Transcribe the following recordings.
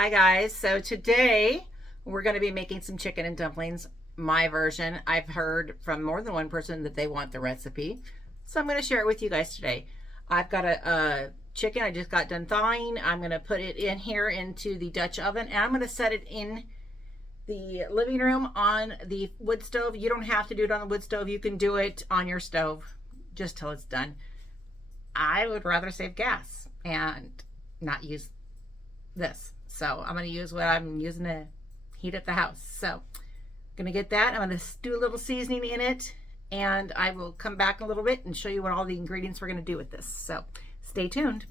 Hi guys, so today we're going to be making some chicken and dumplings, my version. I've heard from more than one person that they want the recipe, so I'm going to share it with you guys today. I've got a chicken I just got done thawing. I'm going to put it in here into the Dutch oven, and I'm going to set it in the living room on the wood stove. You don't have to do it on the wood stove. You can do it on your stove just till it's done. I would rather save gas and not use this. So I'm going to use what I'm using to heat up the house. So I'm going to get that. I'm going to do a little seasoning in it, and I will come back in a little bit and show you what all the ingredients we're going to do with this. So stay tuned.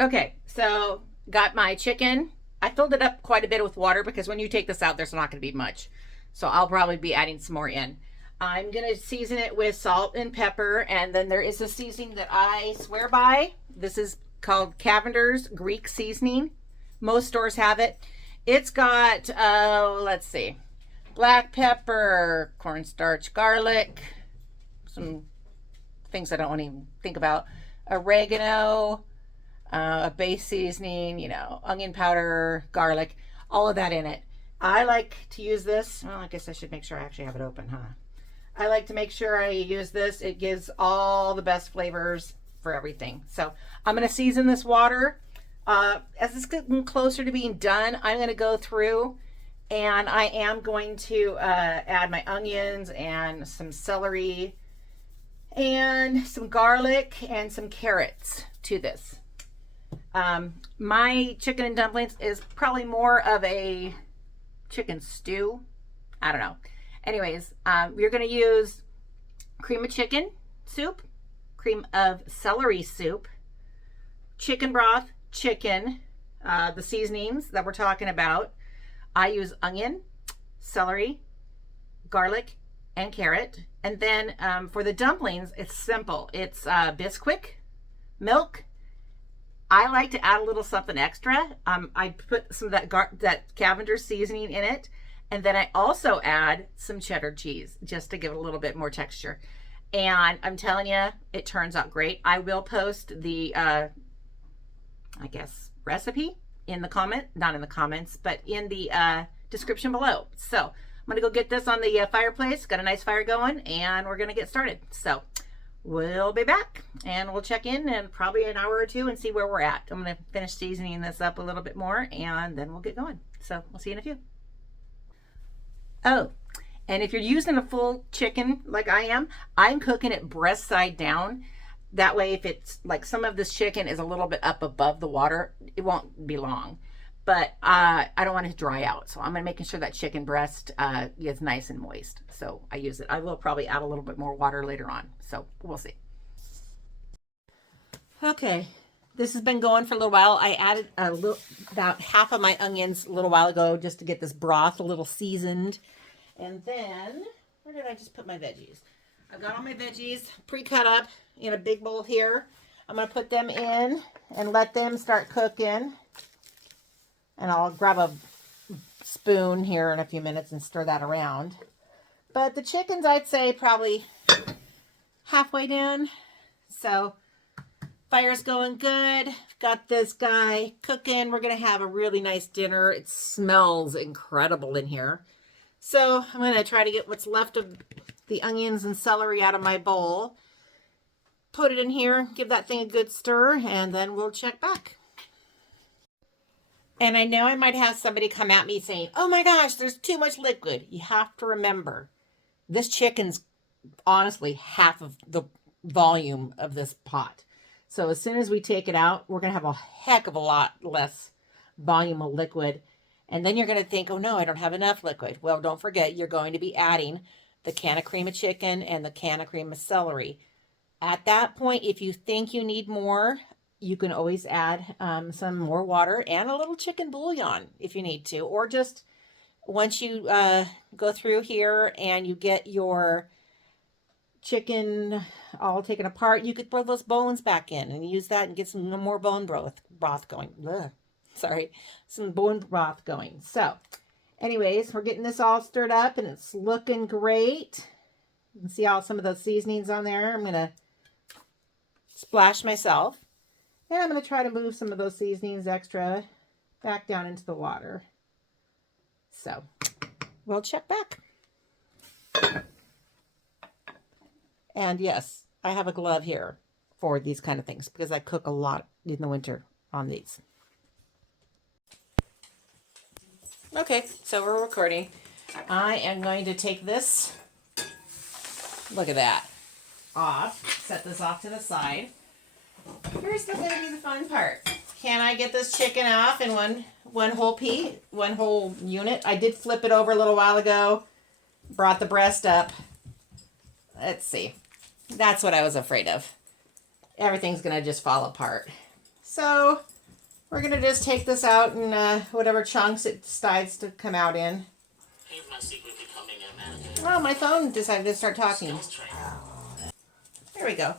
Okay, so got my chicken. I filled it up quite a bit with water because when you take this out, there's not going to be much. So I'll probably be adding some more in. I'm going to season it with salt and pepper, and then there is a seasoning that I swear by. This is called Cavender's Greek seasoning. Most stores have it. It's got, let's see, black pepper, cornstarch, garlic, some things I don't want to even think about, oregano, a base seasoning, you know, onion powder, garlic, all of that in it. I like to use this. Well, I guess I should make sure I actually have it open, huh? I like to make sure I use this. It gives all the best flavors for everything. So I'm going to season this water. As it's getting closer to being done, I'm going to go through and I am going to add my onions and some celery and some garlic and some carrots to this. My chicken and dumplings is probably more of a chicken stew. I don't know. Anyways, we're going to use cream of chicken soup, cream of celery soup, chicken broth, chicken, the seasonings that we're talking about. I use onion, celery, garlic, and carrot. And then for the dumplings, it's simple. It's Bisquick, milk. I like to add a little something extra. I put some of that Cavender seasoning in it. And then I also add some cheddar cheese just to give it a little bit more texture. And I'm telling you, it turns out great. I will post the, I guess, recipe in the not in the comments, but in the description below. So I'm going to go get this on the fireplace. Got a nice fire going, and we're going to get started. So we'll be back, and we'll check in probably an hour or two and see where we're at. I'm going to finish seasoning this up a little bit more, and then we'll get going. So we'll see you in a few. Oh, and if you're using a full chicken like I am, I'm cooking it breast side down. That way, if it's like some of this chicken is a little bit up above the water, it won't be long. But I don't want it to dry out. So I'm making sure that chicken breast is nice and moist. So I use it. I will probably add a little bit more water later on. So we'll see. Okay, this has been going for a little while. I added about half of my onions a little while ago just to get this broth a little seasoned. And then, where did I just put my veggies? I've got all my veggies pre-cut up in a big bowl here. I'm going to put them in and let them start cooking. And I'll grab a spoon here in a few minutes and stir that around. But the chickens, I'd say probably halfway done. So fire's going good. Got this guy cooking. We're going to have a really nice dinner. It smells incredible in here. So I'm going to try to get what's left of the onions and celery out of my bowl. Put it in here, give that thing a good stir, and then we'll check back. And I know I might have somebody come at me saying, oh my gosh, there's too much liquid. You have to remember, this chicken's honestly half of the volume of this pot. So as soon as we take it out, we're going to have a heck of a lot less volume of liquid. And then you're going to think, oh no, I don't have enough liquid. Well, don't forget, you're going to be adding the can of cream of chicken and the can of cream of celery. At that point, if you think you need more, you can always add some more water and a little chicken bouillon if you need to. Or just once you go through here and you get your chicken all taken apart, you could throw those bones back in and use that and get some more bone broth going. Ugh. Sorry, some bone broth going. So anyways, we're getting this all stirred up and it's looking great. You can see all some of those seasonings on there. I'm going to splash myself. And I'm going to try to move some of those seasonings extra back down into the water. So we'll check back. And yes, I have a glove here for these kind of things because I cook a lot in the winter on these. Okay, so we're recording. I am going to take this, look at that, off. Set this off to the side. Here's going to be the fun part. Can I get this chicken off in one whole unit? I did flip it over a little while ago. Brought the breast up. Let's see. That's what I was afraid of. Everything's going to just fall apart. So we're going to just take this out in whatever chunks it decides to come out in. Oh, my phone decided to start talking. There we go.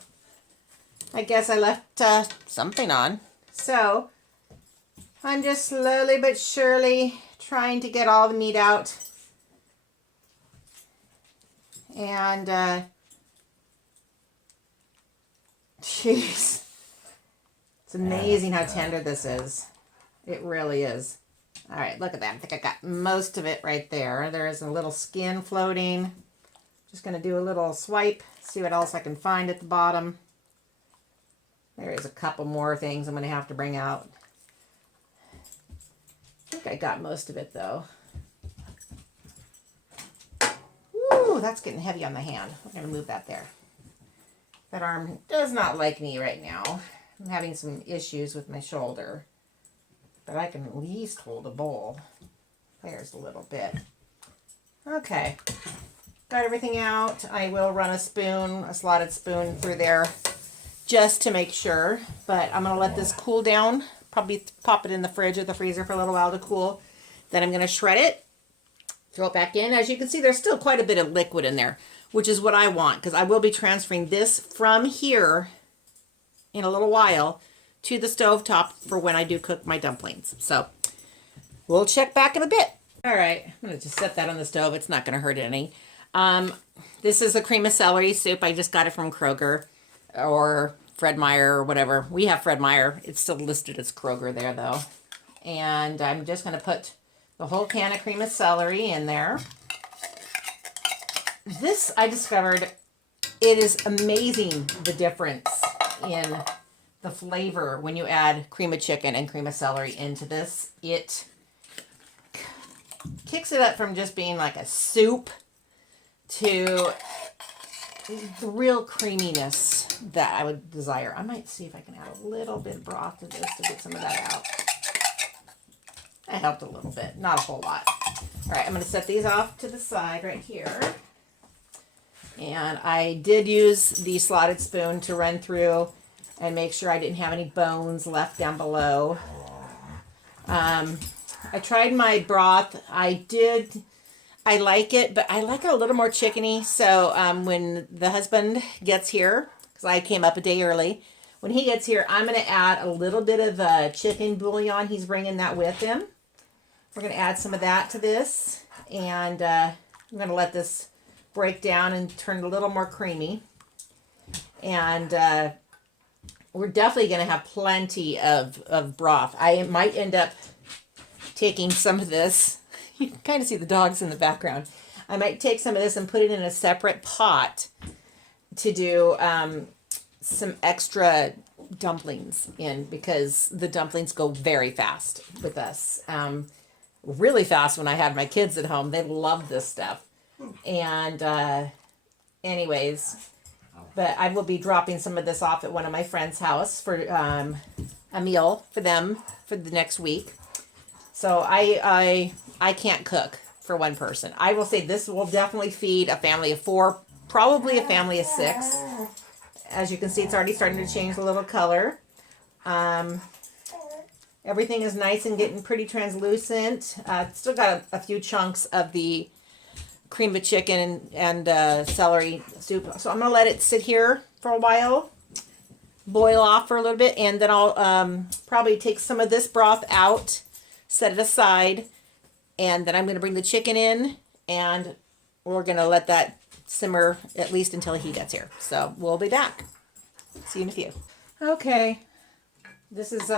I guess I left something on. So I'm just slowly but surely trying to get all the meat out. And jeez, it's amazing how tender this is. It really is. All right, look at that. I think I got most of it right there. There's a little skin floating. Just going to do a little swipe, see what else I can find at the bottom. There is a couple more things I'm going to have to bring out. I think I got most of it though. Ooh, that's getting heavy on the hand. I'm going to move that there. That arm does not like me right now. I'm having some issues with my shoulder. But I can at least hold a bowl. There's a little bit. Okay. Got everything out. I will run a slotted spoon through there just to make sure. But I'm going to let this cool down. Probably pop it in the fridge or the freezer for a little while to cool. Then I'm going to shred it. Throw it back in. As you can see, there's still quite a bit of liquid in there, which is what I want because I will be transferring this from here in a little while to the stove top for when I do cook my dumplings. So we'll check back in a bit. All right, I'm going to just set that on the stove. It's not going to hurt any. This is a cream of celery soup. I just got it from Kroger or Fred Meyer or whatever. We have Fred Meyer. It's still listed as Kroger there though. And I'm just going to put the whole can of cream of celery in there. This, I discovered, it is amazing the difference in the flavor when you add cream of chicken and cream of celery into this. It kicks it up from just being like a soup to the real creaminess that I would desire. I might see if I can add a little bit of broth to this to get some of that out. That helped a little bit, not a whole lot. All right, I'm going to set these off to the side right here. And I did use the slotted spoon to run through and make sure I didn't have any bones left down below. I tried my broth. I like it, but I like it a little more chickeny. So when the husband gets here, because I came up a day early, when he gets here, I'm going to add a little bit of chicken bouillon. He's bringing that with him. We're going to add some of that to this. And I'm going to let this break down and turn it a little more creamy. And we're definitely going to have plenty of broth. I might end up taking some of this. You can kind of see the dogs in the background. I might take some of this and put it in a separate pot to do some extra dumplings in, because the dumplings go very fast with us. Really fast when I had my kids at home. They love this stuff. And anyways, but I will be dropping some of this off at one of my friends' house for a meal for them for the next week. So I can't cook for one person. I will say this will definitely feed a family of 4, probably a family of 6. As you can see, it's already starting to change a little color. Everything is nice and getting pretty translucent. Still got a few chunks of the cream of chicken and celery soup. So I'm going to let it sit here for a while, boil off for a little bit, and then I'll probably take some of this broth out, set it aside, and then I'm going to bring the chicken in, and we're going to let that simmer at least until he gets here. So we'll be back. See you in a few. Okay. This is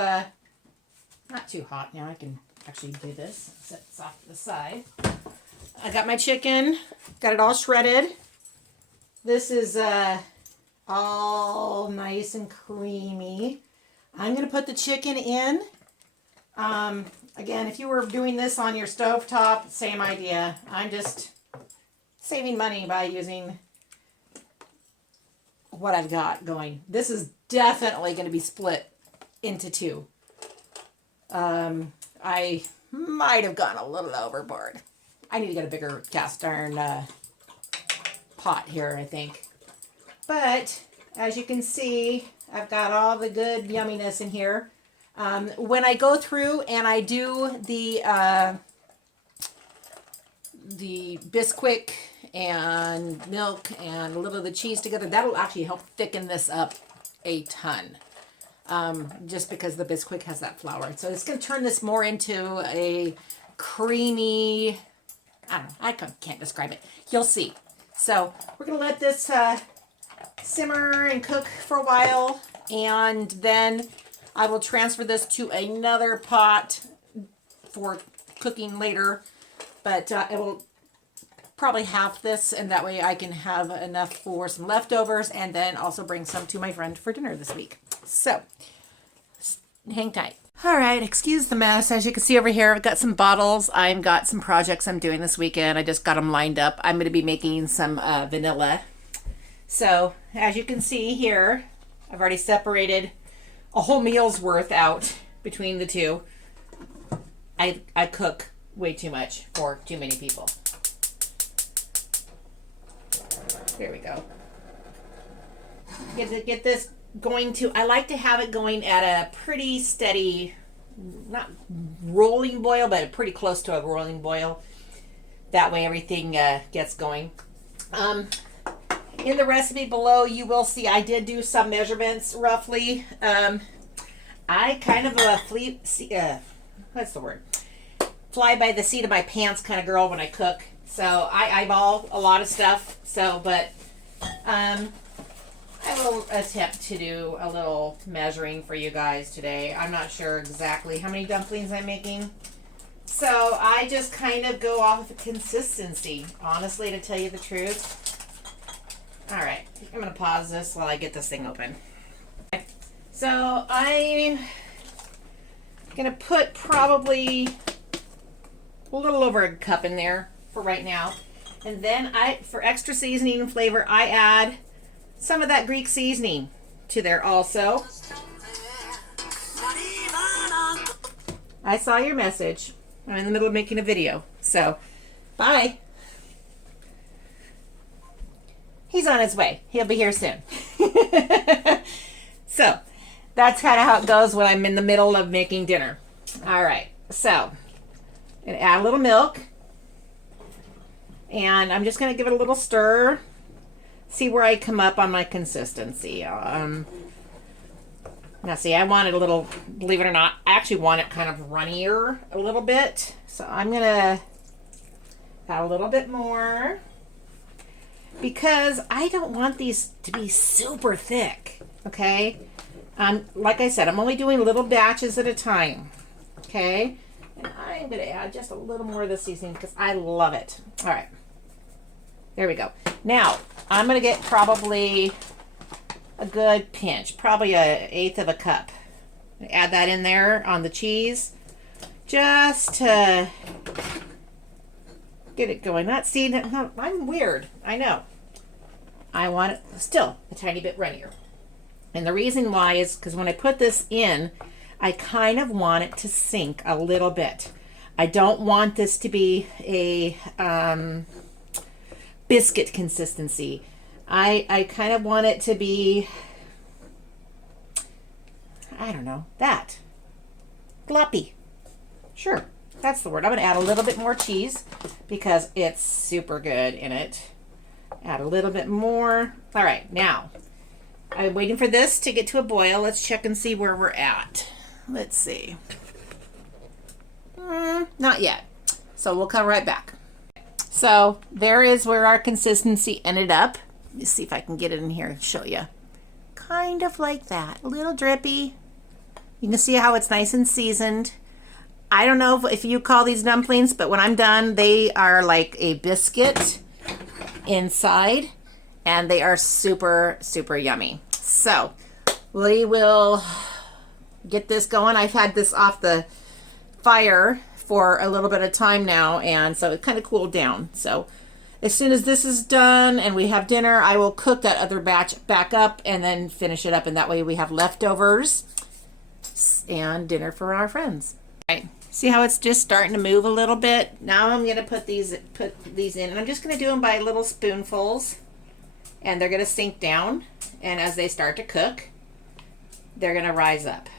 Not too hot now. I can actually do this. Set this off to the side. I got my chicken. Got it all shredded. This is all nice and creamy. I'm going to put the chicken in. Again, if you were doing this on your stovetop, same idea. I'm just saving money by using what I've got going. This is definitely going to be split into two. I might have gone a little overboard. I need to get a bigger cast iron pot here, I think. But as you can see, I've got all the good yumminess in here. When I go through and I do the Bisquick and milk and a little of the cheese together, that'll actually help thicken this up a ton. Just because the Bisquick has that flour. So it's going to turn this more into a creamy, I don't know, I can't describe it. You'll see. So we're going to let this simmer and cook for a while, and then I will transfer this to another pot for cooking later, but it will probably half this, and that way I can have enough for some leftovers and then also bring some to my friend for dinner this week. So hang tight. All right, excuse the mess. As you can see over here, I've got some bottles. I've got some projects I'm doing this weekend. I just got them lined up. I'm going to be making some vanilla. So as you can see here, I've already separated a whole meal's worth out between the two. I cook way too much for too many people. There we go. Get this going to, I like to have it going at a pretty steady, not rolling boil, but pretty close to a rolling boil. That way everything gets going. In the recipe below, you will see I did do some measurements roughly. I kind of what's the word? Fly by the seat of my pants kind of girl when I cook. So I eyeball a lot of stuff. So, but I will attempt to do a little measuring for you guys today. I'm not sure exactly how many dumplings I'm making. So I just kind of go off of consistency, honestly, to tell you the truth. All right, I'm going to pause this while I get this thing open. Okay. So I'm going to put probably a little over a cup in there for right now. And then for extra seasoning and flavor, I add some of that Greek seasoning to there also. I saw your message. I'm in the middle of making a video. So, bye. He's on his way. He'll be here soon. So, that's kind of how it goes when I'm in the middle of making dinner. All right. So, and add a little milk. And I'm just going to give it a little stir. See where I come up on my consistency. Now see, I want it a little, believe it or not, I actually want it kind of runnier a little bit. So I'm going to add a little bit more because I don't want these to be super thick, okay? Like I said, I'm only doing little batches at a time, okay? And I'm going to add just a little more of the seasoning because I love it. All right. There we go. Now, I'm going to get probably a good pinch, probably 1/8 of a cup. Add that in there on the cheese just to get it going. I'm weird. I know. I want it still a tiny bit runnier. And the reason why is because when I put this in, I kind of want it to sink a little bit. I don't want this to be a biscuit consistency. I kind of want it to be, I don't know, that. Gloppy. Sure, that's the word. I'm going to add a little bit more cheese because it's super good in it. Add a little bit more. All right, now, I'm waiting for this to get to a boil. Let's check and see where we're at. Let's see. Not yet. So we'll come right back. So there is where our consistency ended up. Let me see if I can get it in here and show you. Kind of like that. A little drippy. You can see how it's nice and seasoned. I don't know if you call these dumplings, but when I'm done, they are like a biscuit inside, and they are super, super yummy. So we will get this going. I've had this off the fire for a little bit of time now, and so it kind of cooled down. So as soon as this is done and we have dinner, I will cook that other batch back up and then finish it up, and that way we have leftovers and dinner for our friends. All right. See how it's just starting to move a little bit? Now I'm going to put these in, and I'm just going to do them by little spoonfuls, and they're going to sink down, and as they start to cook, they're going to rise up.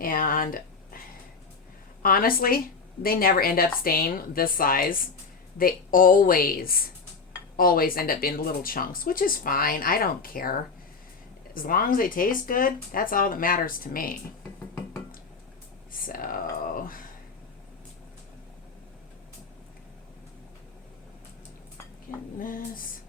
And honestly, they never end up staying this size. They always end up being little chunks, which is fine. I don't care. As long as they taste good, that's all that matters to me. So, goodness.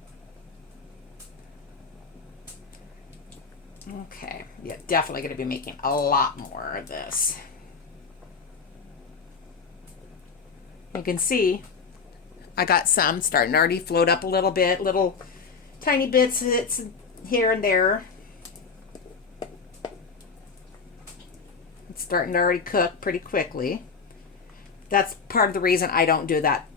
Okay, yeah, definitely going to be making a lot more of this. You can see I got some starting to already float up a little bit, little tiny bits here and there. It's starting to already cook pretty quickly. That's part of the reason I don't do that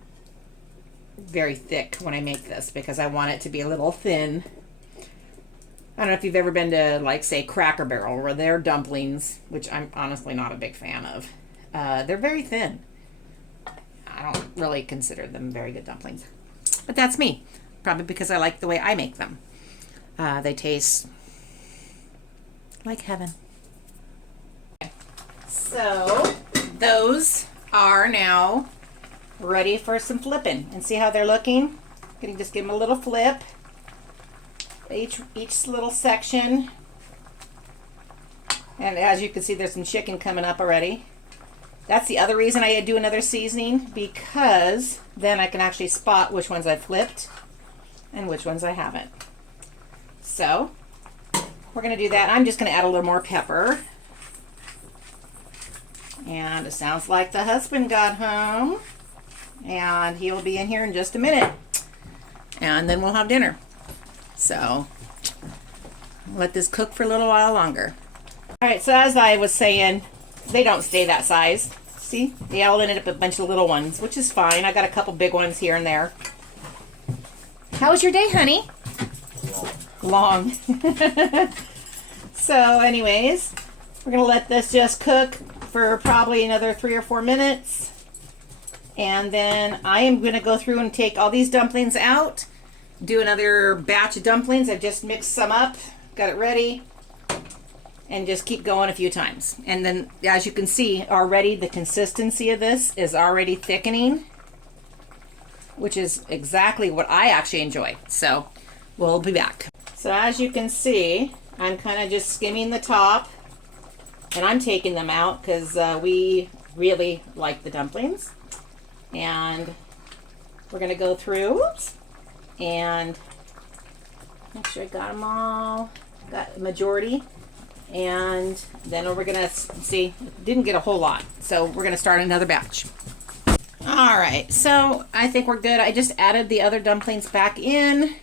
very thick when I make this, because I want it to be a little thin. I don't know if you've ever been to, like, say, Cracker Barrel, where their dumplings, which I'm honestly not a big fan of, they're very thin. I don't really consider them very good dumplings. But that's me. Probably because I like the way I make them. They taste like heaven. So those are now ready for some flipping. And see how they're looking? Gonna just give them a little flip. Each little section. And as you can see, there's some chicken coming up already. That's the other reason I do another seasoning, because then I can actually spot which ones I've flipped and which ones I haven't. So we're going to do that. I'm just going to add a little more pepper. And it sounds like the husband got home, and he will be in here in just a minute. And then we'll have dinner. So let this cook for a little while longer. All right, so as I was saying, they don't stay that size. See, they all ended up with a bunch of little ones, which is fine. I got a couple big ones here and there. How was your day, honey? Long. So anyways, we're going to let this just cook for probably another 3 or 4 minutes. And then I am going to go through and take all these dumplings out, do another batch of dumplings. I've just mixed some up, got it ready, and just keep going a few times. And then, as you can see already, the consistency of this is already thickening, which is exactly what I actually enjoy. So we'll be back. So as you can see, I'm kind of just skimming the top, and I'm taking them out because we really like the dumplings. And we're going to go through, and make sure I got them all, got the majority. And then we're gonna see, didn't get a whole lot, so we're gonna start another batch. All right, so I think we're good. I just added the other dumplings back in.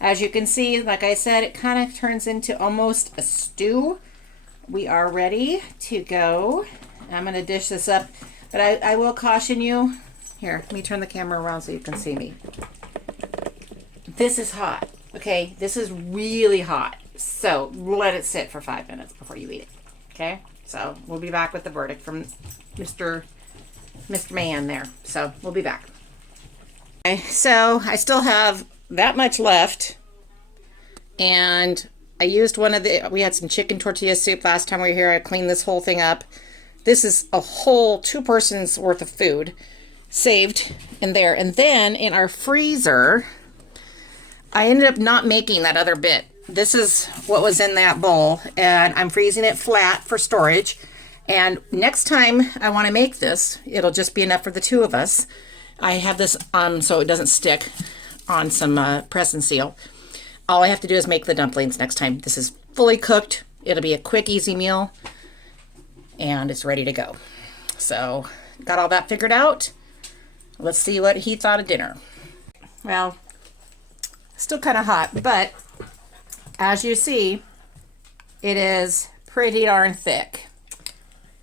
As you can see, like I said, it kind of turns into almost a stew. We are ready to go. I'm gonna dish this up, but I will caution you. Here, let me turn the camera around so you can see me. This is hot, okay? This is really hot. So let it sit for 5 minutes before you eat it. Okay? So we'll be back with the verdict from Mr. Man there. So we'll be back. Okay, so I still have that much left. And I used we had some chicken tortilla soup last time we were here. I cleaned this whole thing up. This is a whole 2 persons worth of food saved in there. And then in our freezer, I ended up not making that other bit. This is what was in that bowl, and I'm freezing it flat for storage. And next time I want to make this, it'll just be enough for the 2 of us. I have this on so it doesn't stick on some press and seal. All I have to do is make the dumplings next time. This is fully cooked, It'll be a quick, easy meal, and it's ready to go. So, got all that figured out. Let's see what he thought of dinner. Well, still kind of hot, but as you see, it is pretty darn thick.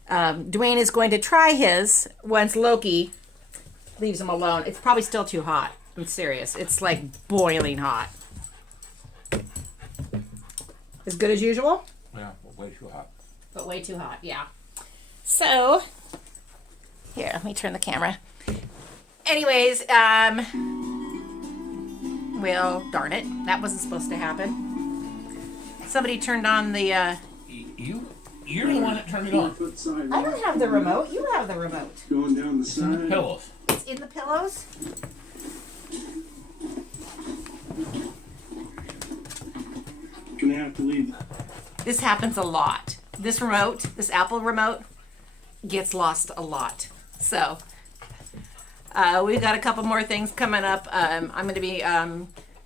Dwayne is going to try his once Loki leaves him alone. It's probably still too hot. I'm serious. It's like boiling hot. As good as usual? Yeah, but way too hot. But way too hot, yeah. So, here, let me turn the camera. Anyways, well, darn it. That wasn't supposed to happen. Somebody turned on the, You're the one that turned it on. I don't have the remote. You have the remote. Going down the It's in the side. pillows. It's in the pillows? Gonna have to leave. This happens a lot. This remote, this Apple remote, gets lost a lot. So, we've got a couple more things coming up. I'm going to be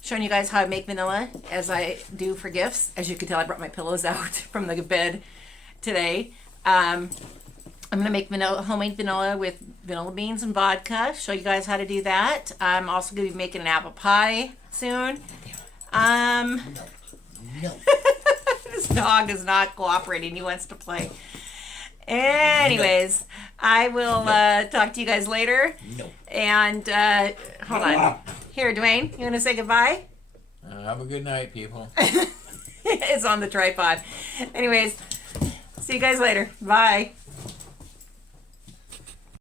showing you guys how I make vanilla as I do for gifts. As you can tell, I brought my pillows out from the bed today. I'm going to make homemade vanilla with vanilla beans and vodka. Show you guys how to do that. I'm also going to be making an apple pie soon. No. This dog is not cooperating. He wants to play. Anyways, I will talk to you guys later. No. And hold on. Here, Dwayne, you want to say goodbye? Have a good night, people. It's on the tripod. Anyways, see you guys later. Bye.